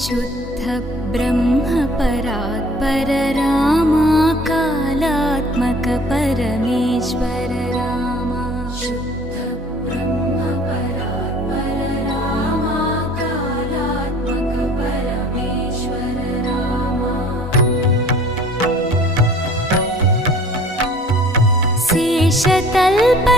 शुद्ध ब्रह्म परात्पर रामा कालात्मक परमेश्वर रामा शुद्ध ब्रह्म परात्पर रामा कालात्मक परमेश्वर रामा शेषतल्प